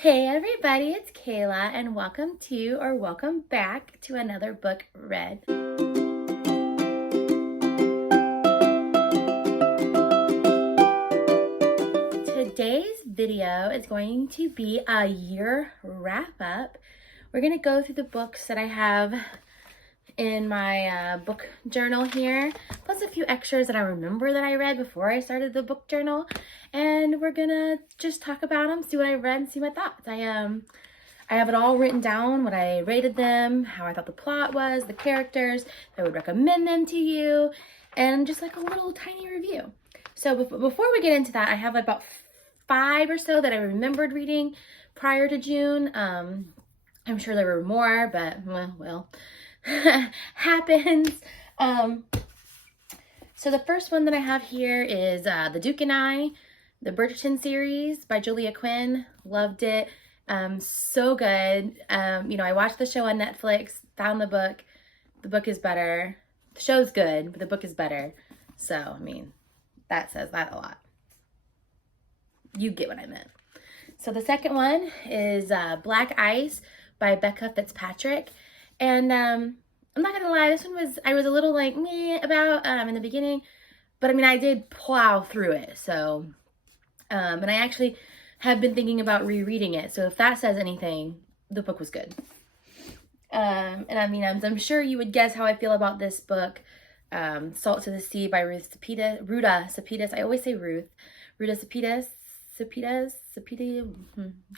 Hey everybody, it's Kayla and welcome back to another book read. Today's video is going to be a year wrap up. We're going to go through the books that I have in my book journal here, plus a few extras that I remember that I read before I started the book journal, and we're gonna just talk about them, see what I read, and see my thoughts. I have it all written down, what I rated them, how I thought the plot was, the characters, I would recommend them to you, and just like a little tiny review. So before we get into that, I have about 5 or so that I remembered reading prior to June. I'm sure there were more, but well. happens. So the first one that I have here is The Duke and I, the Bridgerton series by Julia Quinn. Loved it. So good. I watched the show on Netflix, found the book. The book is better. The show's good, but the book is better. So, I mean, that says that a lot. You get what I meant. So the second one is Black Ice by Becca Fitzpatrick. And I'm not gonna lie, this one I was a little like meh about in the beginning, but I mean I did plow through it. So and I actually have been thinking about rereading it. So if that says anything, the book was good. And I mean I'm sure you would guess how I feel about this book. Salt to the Sea by Ruda Sepetys. I always say Ruda Sepetys.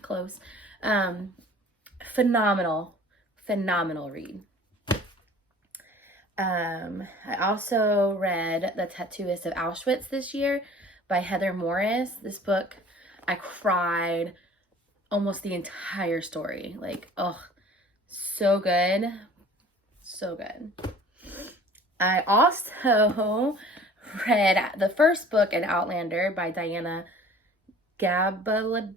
Close. Phenomenal read. I also read The Tattooist of Auschwitz this year by Heather Morris. This book, I cried almost the entire story. Like, oh, so good. So good. I also read the first book in Outlander by Diana Gabaldon.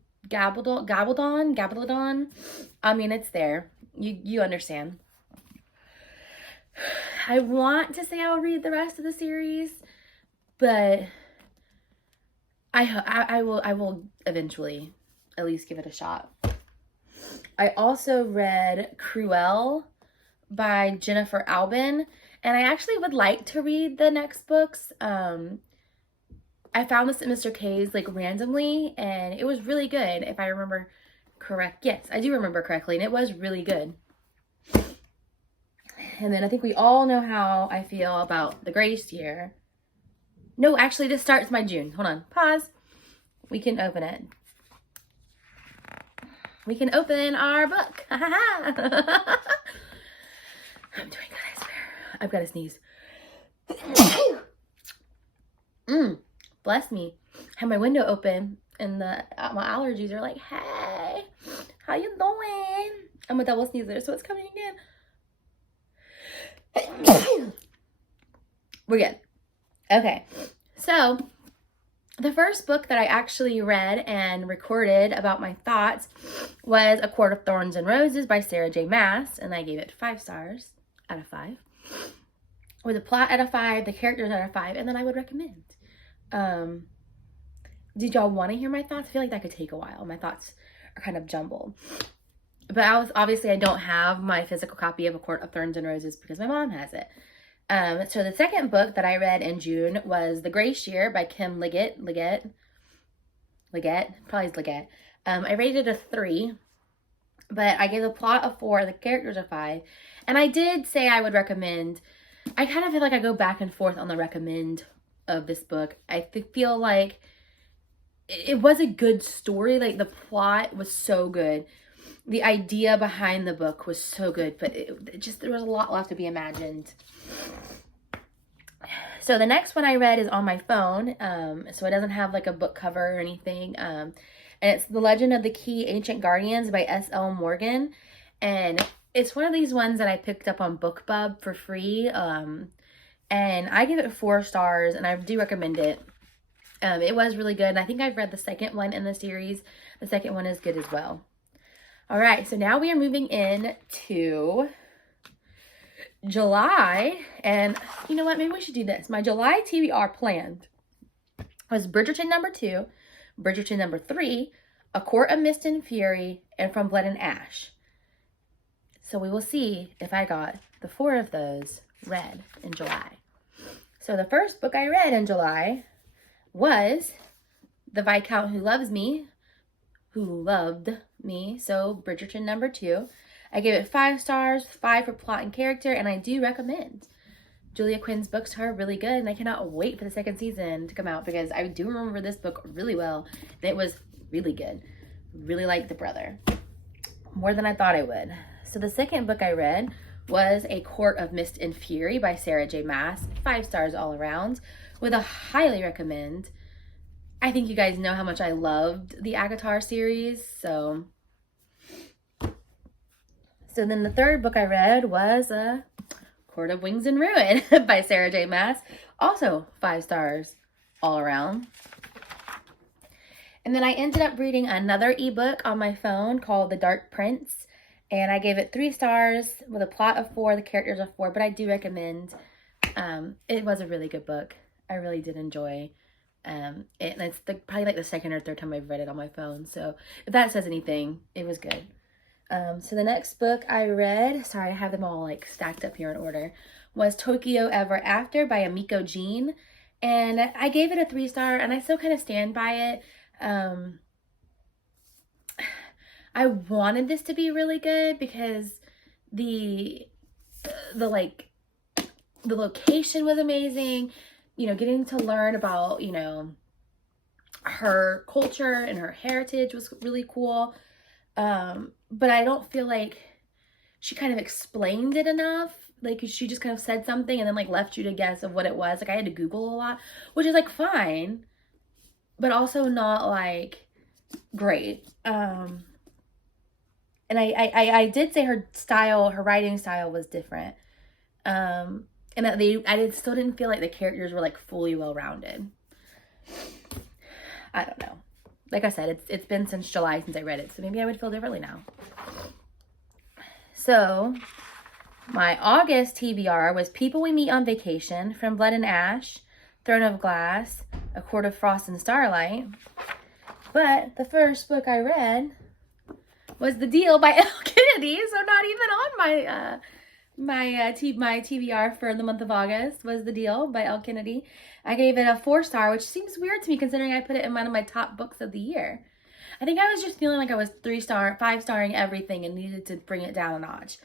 I mean, it's there. You understand. I want to say I'll read the rest of the series, but I will eventually at least give it a shot. I also read Cruel by Jennifer Albin, and I actually would like to read the next books. I found this at Mr. K's like randomly, and it was really good if I remember correct. Yes, I do remember correctly, and it was really good. And then I think we all know how I feel about The Grace Year. No, actually, this starts my June. Hold on. Pause. We can open it. We can open our book. I'm doing good, I swear. I've got to sneeze. Bless me. I have my window open, and my allergies are like, hey, how you doing? I'm a double sneezer, so it's coming again. We're good. Okay, so the first book that I actually read and recorded about my thoughts was A Quart of Thorns and Roses by Sarah J. Maas, and I gave it 5 stars out of 5. With a plot out of 5, the characters out of 5, and then I would recommend. Did y'all want to hear my thoughts? I feel like that could take a while. My thoughts are kind of jumbled. But I don't have my physical copy of A Quart of Thorns and Roses because my mom has it. So the second book that I read in June was The Grace Year by Kim Liggett. Probably Liggett. I rated it a 3, but I gave the plot a 4, the characters a 5. And I did say I would recommend. I kind of feel like I go back and forth on the recommend of this book. I feel like it was a good story. Like the plot was so good. The idea behind the book was so good, but there was a lot left to be imagined. So the next one I read is on my phone, so it doesn't have like a book cover or anything, and it's The Legend of the Key Ancient Guardians by S.L. Morgan, and it's one of these ones that I picked up on BookBub for free, and I give it 4 stars, and I do recommend it. It was really good, and I think I've read the second one in the series. The second one is good as well. All right, so now we are moving in to July, and you know what? Maybe we should do this. My July TBR planned was Bridgerton number 2, Bridgerton number 3, A Quart of Mist and Fury, and From Blood and Ash. So we will see if I got the 4 of those read in July. So the first book I read in July was The Viscount Who Loved Me, so Bridgerton number 2. I gave it 5 stars, 5 for plot and character, and I do recommend. Julia Quinn's books are really good, and I cannot wait for the second season to come out because I do remember this book really well, and it was really good. Really liked the brother. More than I thought I would. So the second book I read was A Quart of Mist and Fury by Sarah J. Maas. 5 stars all around, with a highly recommend. I think you guys know how much I loved the Agatar series, so then the third book I read was Court of Wings and Ruin by Sarah J. Maas. Also 5 stars all around. And then I ended up reading another ebook on my phone called The Dark Prince. And I gave it 3 stars with a plot of 4, the characters of 4. But I do recommend. It was a really good book. I really did enjoy it. And it's probably like the second or third time I've read it on my phone. So if that says anything, it was good. So the next book I read, sorry, I have them all like stacked up here in order, was Tokyo Ever After by Amico Jean. And I gave it a 3 star, and I still kind of stand by it. I wanted this to be really good because the location was amazing. You know, getting to learn about, you know, her culture and her heritage was really cool. But I don't feel like she kind of explained it enough. Like, she just kind of said something and then like left you to guess of what it was. Like, I had to Google a lot, which is like fine, but also not like great. And I did say her writing style was different. And that I still didn't feel like the characters were like fully well-rounded. I don't know. Like I said, it's been since July since I read it, so maybe I would feel differently now. So my August TBR was People We Meet on Vacation, From Blood and Ash, Throne of Glass, A Court of Frost and Starlight. But the first book I read was The Deal by Elle Kennedy, so not even on my TBR for the month of August was The Deal by Elle Kennedy. I gave it a 4 star, which seems weird to me considering I put it in one of my top books of the year. I think I was just feeling like I was 5 starring everything and needed to bring it down a notch.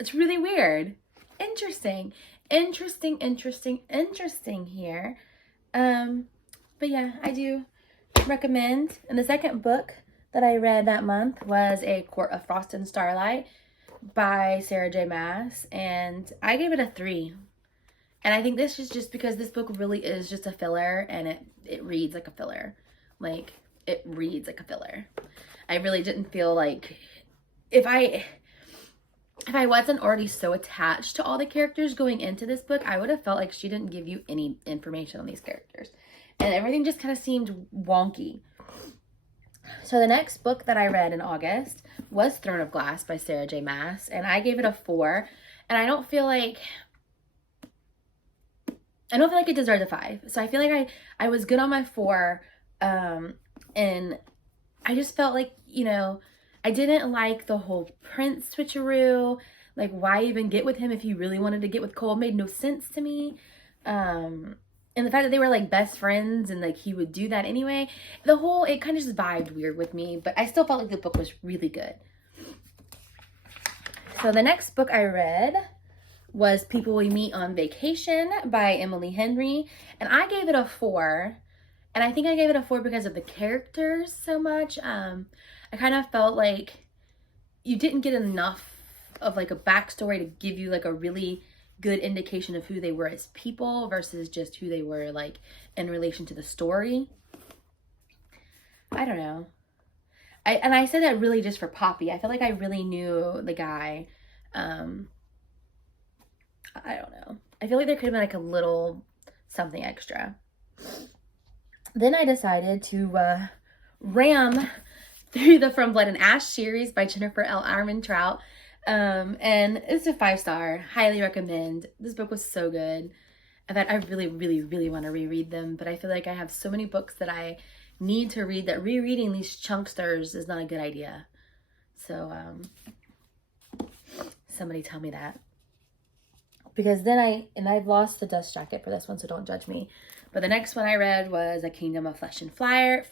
It's really weird. Interesting here. But yeah, I do recommend. And the second book that I read that month was A Court of Frost and Starlight by Sarah J. Maas, and I gave it a 3. And I think this is just because this book really is just a filler, and it reads like a filler. Like, it reads like a filler. I really didn't feel like, if I wasn't already so attached to all the characters going into this book, I would have felt like she didn't give you any information on these characters. And everything just kind of seemed wonky. So the next book that I read in August was Throne of Glass by Sarah J. Maas, and I gave it a 4. And I don't feel like it deserves a 5. So I feel like I was good on my 4. And I just felt like, you know, I didn't like the whole prince switcheroo. Like, why even get with him if you really wanted to get with Cole? It made no sense to me. And the fact that they were like best friends and like he would do that anyway, it kind of just vibed weird with me, but I still felt like the book was really good. So the next book I read was People We Meet on Vacation by Emily Henry, and I gave it a 4. And I think I gave it a 4 because of the characters so much. I kind of felt like you didn't get enough of like a backstory to give you like a really good indication of who they were as people versus just who they were like in relation to the story. I don't know. I said that really just for Poppy. I felt like I really knew the guy. I don't know. I feel like there could have been like a little something extra. Then I decided to ram through the From Blood and Ash series by Jennifer L. Armentrout. And it's a 5 star. Highly recommend. This book was so good. I really want to reread them, but I feel like I have so many books that I need to read that rereading these chunksters is not a good idea. So, somebody tell me that. Because then I've lost the dust jacket for this one, so don't judge me. But the next one I read was A Kingdom of Flesh and Flyers.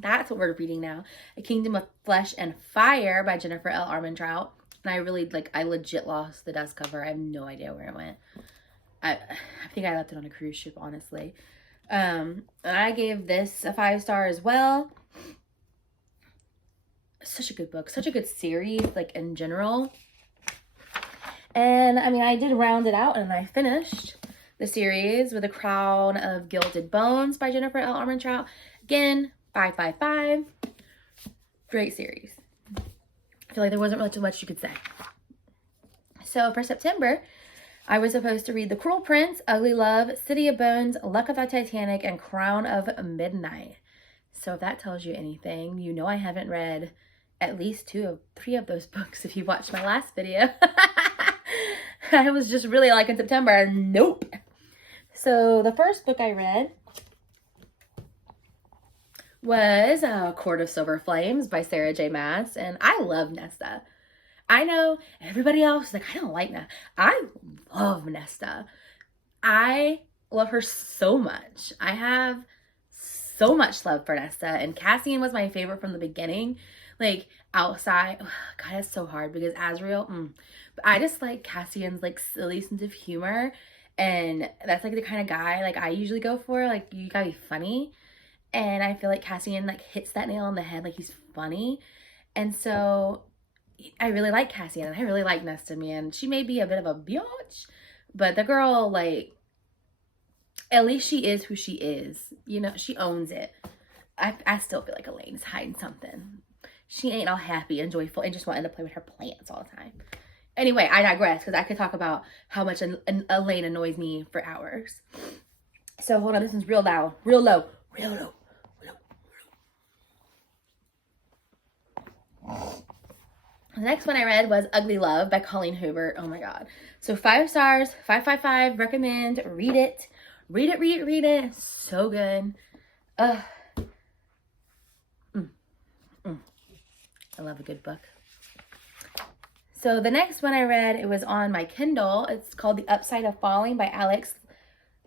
That's what we're reading now. A Kingdom of Flesh and Fire by Jennifer L. Armentrout. And I legit lost the dust cover. I have no idea where it went. I think I left it on a cruise ship, honestly. And I gave this a 5-star as well. Such a good book. Such a good series, like, in general. And, I mean, I did round it out, and I finished the series with A Crown of Gilded Bones by Jennifer L. Armentrout. Again, 555. Great series. I feel like there wasn't really too much you could say. So, for September, I was supposed to read The Cruel Prince, Ugly Love, City of Bones, Luck of the Titanic, and Crown of Midnight. So, if that tells you anything, you know I haven't read at least 2 of 3 of those books if you watched my last video. I was just really like in September. Nope. So the first book I read was Court of Silver Flames by Sarah J. Maas. And I love Nesta. I know everybody else is like, I don't like Nesta. I love Nesta. I love her so much. I have so much love for Nesta. And Cassian was my favorite from the beginning. Like, outside, God, it's so hard because Azriel, but I just like Cassian's, like, silly sense of humor, and that's, like, the kind of guy, like, I usually go for, like, you gotta be funny, and I feel like Cassian, like, hits that nail on the head, like, he's funny, and so, I really like Cassian, and I really like Nesta, man. She may be a bit of a biatch, but the girl, like, at least she is who she is, you know, she owns it. I still feel like Elaine's hiding something. She ain't all happy and joyful and just wanting to play with her plants all the time. Anyway, I digress because I could talk about how much Elaine annoys me for hours. So hold on, this one's real loud, real low, real low, real low. The next one I read was Ugly Love by Colleen Hoover. Oh my God. So 5 stars, 555, recommend, read it. Read it. So good. I love a good book. So the next one I read, it was on my Kindle. It's called The Upside of Falling by Alex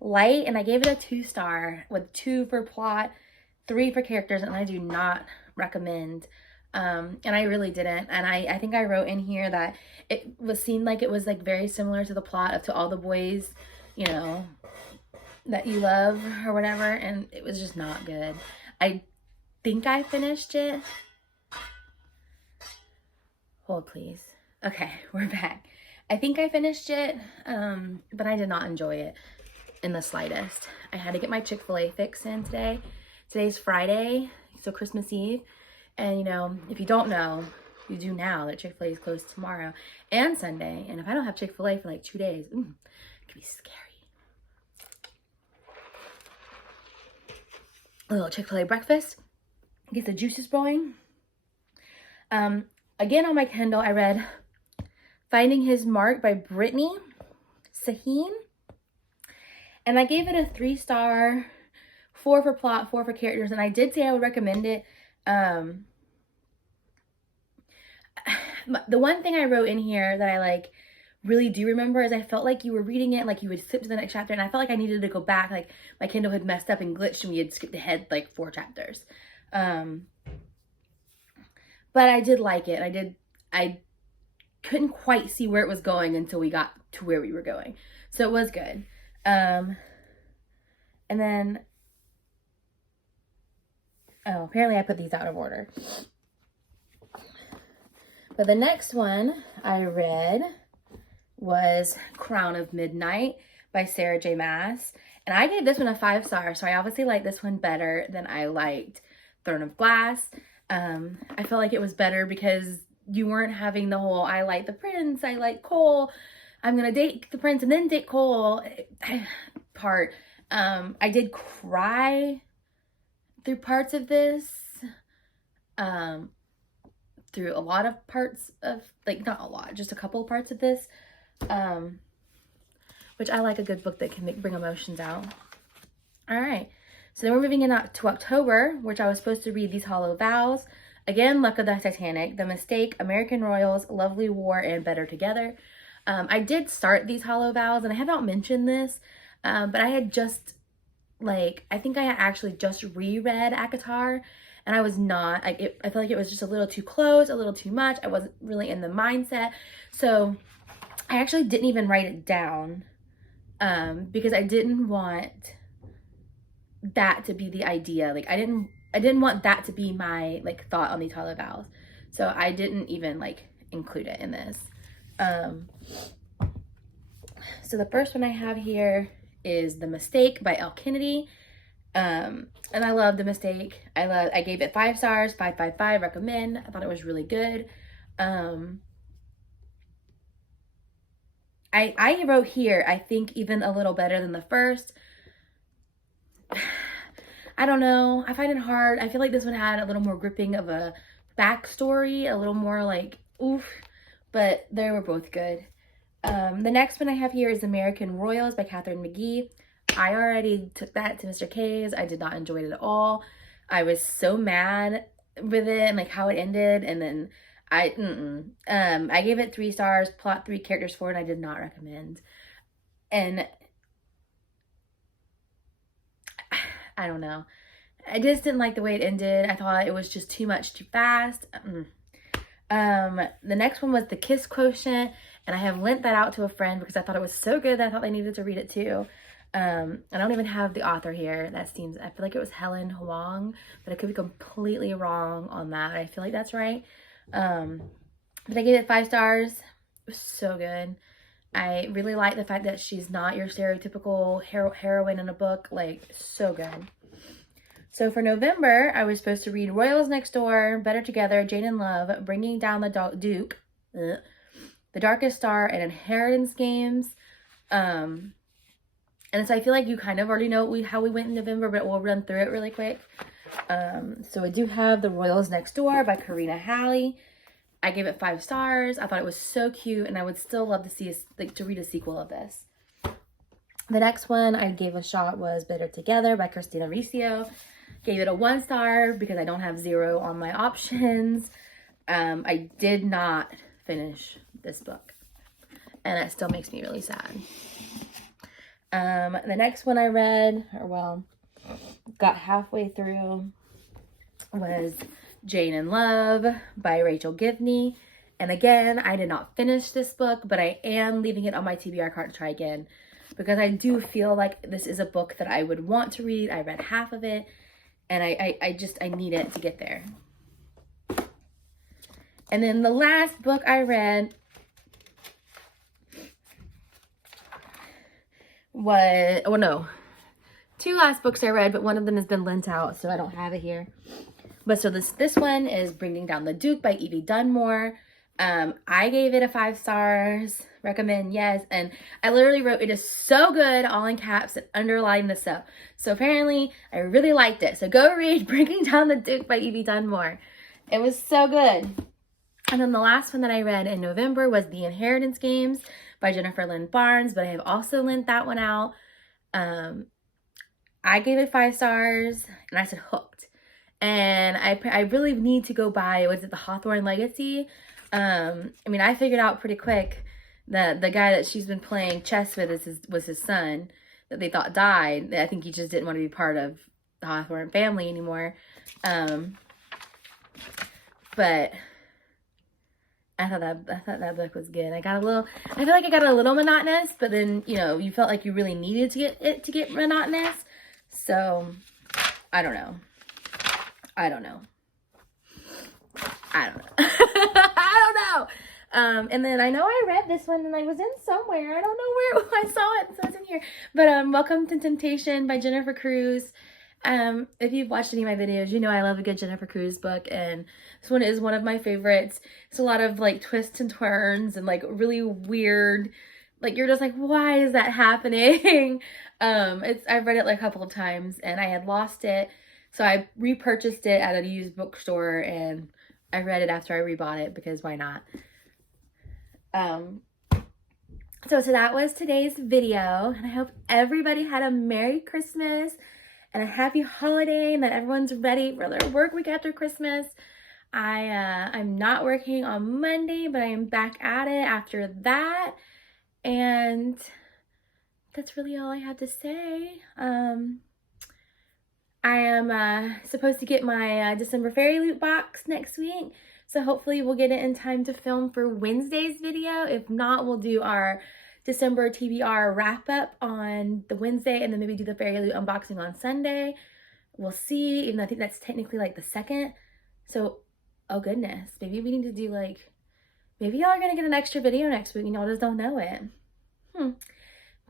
Light. And I gave it a 2-star with 2 for plot, 3 for characters. And I do not recommend. And I really didn't. And I think I wrote in here that it seemed like it was like very similar to the plot of To All the Boys, you know, that you love or whatever. And it was just not good. I think I finished it. Hold, please. Okay, we're back. I think I finished it, but I did not enjoy it in the slightest. I had to get my Chick-fil-A fix in today. Today's Friday, so Christmas Eve. And, you know, if you don't know, you do now that Chick-fil-A is closed tomorrow and Sunday. And if I don't have Chick-fil-A for like 2 days, it could be scary. A little Chick-fil-A breakfast. Get the juices flowing. Again, on my Kindle, I read Finding His Mark by Brittany, Sahin. And I gave it a 3-star, 4 for plot, 4 for characters. And I did say I would recommend it. The one thing I wrote in here that I like really do remember is I felt like you were reading it, like you would skip to the next chapter. And I felt like I needed to go back. Like my Kindle had messed up and glitched and we had skipped ahead like 4 chapters. But I did like it. I couldn't quite see where it was going until we got to where we were going. So it was good. And then, apparently I put these out of order. But the next one I read was Crown of Midnight by Sarah J. Maas. And I gave this one a 5-star. So I obviously liked this one better than I liked Throne of Glass. I felt like it was better because you weren't having the whole, I like the prince, I like Cole, I'm gonna date the prince and then date Cole part. I did cry through parts of this, through a lot of parts of, like, not a lot, just a couple of parts of this, which I like a good book that can bring emotions out. All right. So then we're moving in to October, which I was supposed to read These Hollow Vows. Again, Luck of the Titanic, The Mistake, American Royals, Lovely War, and Better Together. I did start These Hollow Vows, and I have not mentioned this, but I had just, like, I think I had actually just reread ACOTAR, and I was not, I feel like it was just a little too close, a little too much. I wasn't really in the mindset. So I actually didn't even write it down because I didn't want that to be the idea. Like, I didn't want that to be my, like, thought on These Hollow Vows. So I didn't even, like, include it in this. So the first one I have here is The Mistake by Elle Kennedy. And I love The Mistake. I gave it 5 stars, 555, recommend. I thought it was really good. I wrote here, I think even a little better than the first. I don't know. I find it hard. I feel like this one had a little more gripping of a backstory, a little more like, oof, but they were both good. The next one I have here is American Royals by Catherine McGee. I already took that to Mr. K's. I did not enjoy it at all. I was so mad with it and like how it ended, and then I gave it 3 stars, plot 3, characters 4, and I did not recommend. And I don't know. I just didn't like the way it ended. I thought it was just too much too fast. The next one was The Kiss Quotient, and I have lent that out to a friend because I thought it was so good that I thought they needed to read it too. I don't even have the author here. I feel like it was Helen Huang, but I could be completely wrong on that. I feel like that's right. But I gave it 5 stars. It was so good. I really like the fact that she's not your stereotypical heroine in a book. Like, so good. So for November, I was supposed to read Royals Next Door, Better Together, Jane and Love, Bringing Down the Duke, The Darkest Star, and Inheritance Games. And so I feel like you kind of already know how we went in November, but we'll run through it really quick. So I do have The Royals Next Door by Karina Halley. I gave it 5 stars. I thought it was so cute, and I would still love to see to read a sequel of this. The next one I gave a shot was Better Together by Christina Riccio. Gave it a 1 star because I don't have 0 on my options. I did not finish this book, and that still makes me really sad. The next one I read, got halfway through, was Jane in Love by Rachel Gibney. And again, I did not finish this book, but I am leaving it on my TBR cart to try again because I do feel like this is a book that I would want to read. I read half of it, and I need it to get there. And then the last book I read was, 2 last books I read, but one of them has been lent out, so I don't have it here. But so this one is Bringing Down the Duke by Evie Dunmore. I gave it a 5 stars, recommend, yes, and I literally wrote, it is so good, all in caps, and underlined this up. So apparently, I really liked it. So go read Bringing Down the Duke by Evie Dunmore. It was so good. And then the last one that I read in November was The Inheritance Games by Jennifer Lynn Barnes, but I have also lent that one out. I gave it 5 stars, and I said hooked. And I really need to go buy, was it the Hawthorne Legacy? I figured out pretty quick that the guy that she's been playing chess with was his son that they thought died. I think he just didn't want to be part of the Hawthorne family anymore. But I thought that book was good. I feel like I got a little monotonous, but then, you felt like you really needed to get it to get monotonous. So, I don't know. I don't know. And then I know I read this one and I was in somewhere. I don't know where I saw it, so it's in here. But Welcome to Temptation by Jennifer Cruz. If you've watched any of my videos, you know I love a good Jennifer Cruz book, and this one is one of my favorites. It's a lot of like twists and turns and like really weird, like you're just like, why is that happening? I've read it like a couple of times and I had lost it, so I repurchased it at a used bookstore and I read it after I rebought it because why not? So that was today's video, and I hope everybody had a Merry Christmas, and a happy holiday, and that everyone's ready for their work week after Christmas. I'm not working on Monday, but I am back at it after that, and that's really all I have to say. I am supposed to get my December fairy loot box next week, so hopefully we'll get it in time to film for Wednesday's video. If not, we'll do our December TBR wrap up on the Wednesday, and then maybe do the fairy loot unboxing on Sunday. We'll see, even though I think that's technically like the 2nd. So, oh goodness, maybe we need to do like, maybe y'all are gonna get an extra video next week and y'all just don't know it.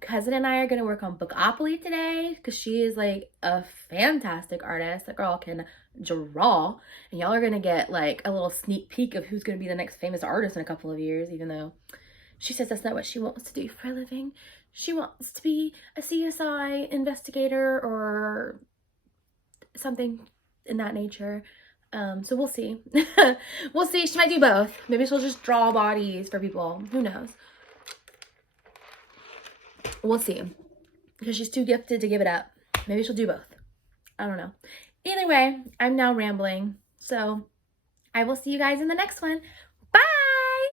Cousin and I are gonna work on Bookopoly today because she is like a fantastic artist. That girl can draw, and y'all are gonna get like a little sneak peek of who's gonna be the next famous artist in a couple of years, even though she says that's not what she wants to do for a living. She wants to be a CSI investigator or something in that nature. So we'll see. We'll see. She might do both. Maybe she'll just draw bodies for people. Who knows? We'll see. Because she's too gifted to give it up. Maybe she'll do both. I don't know. Either way, I'm now rambling. So I will see you guys in the next one.